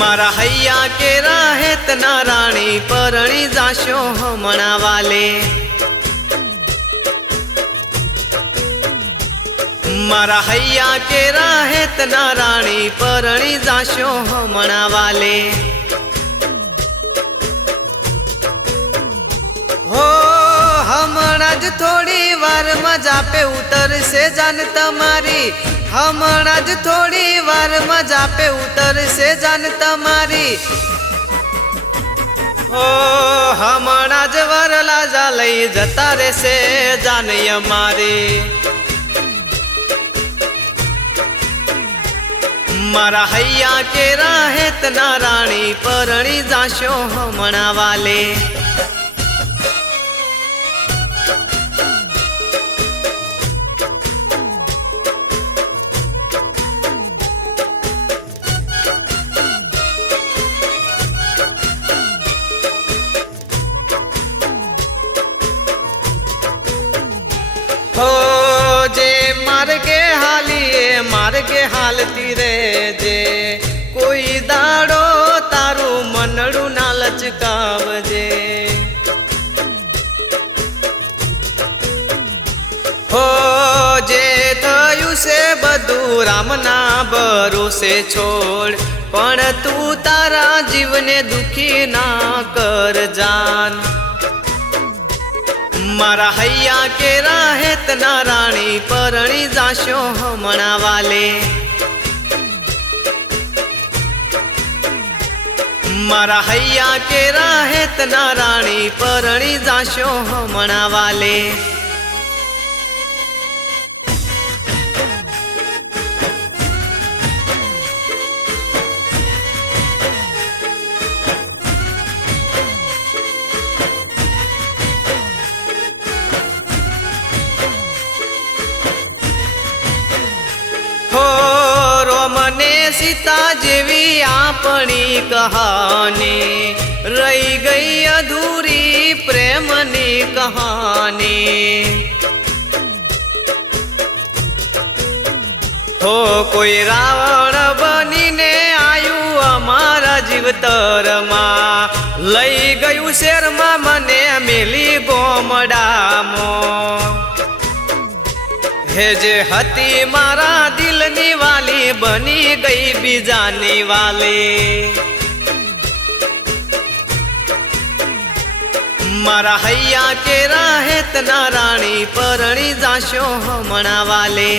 मारा हैया के राहे तना राणी परणी जाशो हमणा वाले। मारा हैया के राहे तना राणी परणी जाशो हमणा वाले। हो हमणाज थोड़ी वार मजा पे उतर से जान तमारी। हमणाज थोड़ी वार मजा पे उतर से जान तमारी। हो हमणाज वरला जा लई जता रे से जान यमारी। मारा हैया के राहे तना राणी परणी जाशो हमणा वाले। हो जे मार्गे हालिए मार्गे हालती रे जे कोई दाड़ो तारू मनड़ू ना लचकावजे। हो जे थयु से बधु रामना भरोसे छोड़ पण तू तारा जीवने दुखी ना कर जान। मारा हैया के राहे तना राणी परणी जाशो हमणा वाले। मारा हैया के राहे तना राणी परणी जाशो हमणा वाले। रोमने सीता जेवी आपणी कहानी रही गई अधूरी प्रेमनी कहानी। हो कोई रावण बनी ने आयु अमारा जीवतर मा लई गयु शेर मा मने मेली गोमडामो। हे जे हती मारा दिलनी वाली बनी गई बीजानी वाली। मारा हैया के राहे तना राणी परणी जाशो हमणा वाले।